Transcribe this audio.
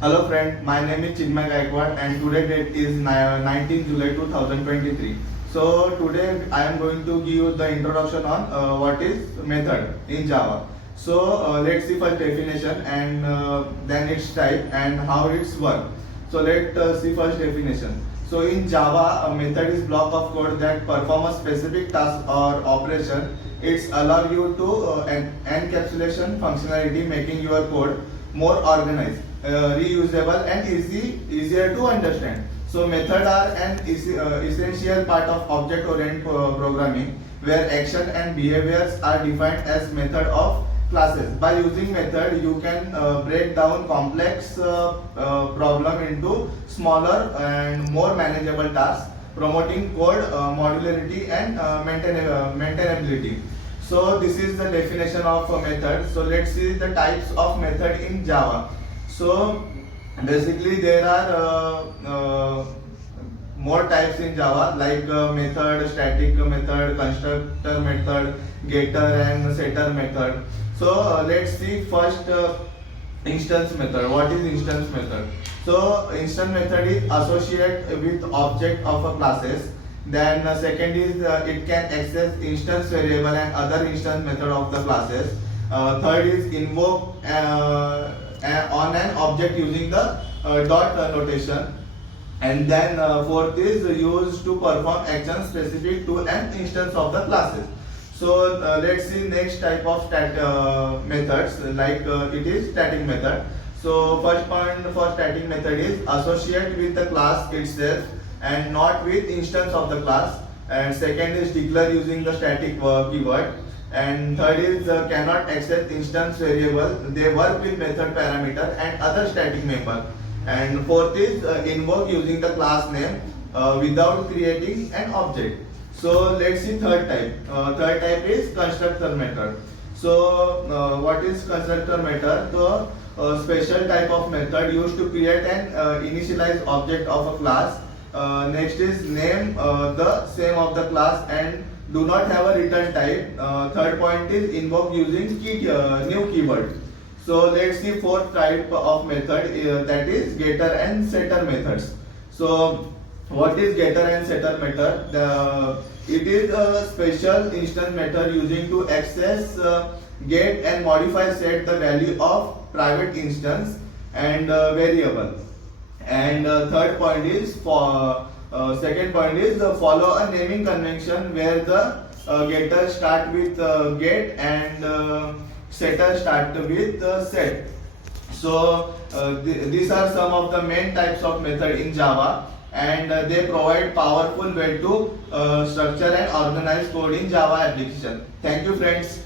Hello friend, my name is Chinmay Gaikwad and today date is 19 July 2023. So today I am going to give you the introduction on what is method in Java. So let's see first definition and then its type and how it's work. So let's see first definition. So in Java, a method is block of code that perform a specific task or operation. It's allow you to encapsulation functionality, making your code more organized, reusable and easier to understand. So method are an essential part of object-oriented programming where action and behaviors are defined as method of classes. By using method, you can break down complex problem into smaller and more manageable tasks, promoting code modularity and maintainability. So this is the definition of a method. So let's see the types of method in Java. So basically there are more types in Java like method, static method, constructor method, getter and setter method. So let's see first instance method. What is instance method? So instance method is associated with object of a classes. Then second is it can access instance variable and other instance method of the classes. Third is invoke on an object using the dot notation. And then fourth is used to perform action specific to an instance of the classes. So let's see next type of methods like it is static method. So first point for static method is associate with the class itself and not with instance of the class. And second is declare using the static keyword. And third is cannot access instance variable. They work with method parameter and other static member. And fourth is invoke using the class name without creating an object. So let's see third type. Third type is constructor method. So what is constructor method? So special type of method used to create an initialized object of a class. Next is name the same of the class and do not have a return type. Third point is invoke using new keyword. So let's see fourth type of method that is getter and setter methods. So what is getter and setter method? It is a special instance method using to access, get and modify set the value of private instance and variable. And third point is for second point is follow a naming convention where the getter start with get and setter start with set. So these are some of the main types of method in Java and they provide powerful way to structure and organize code in Java application. Thank you friends.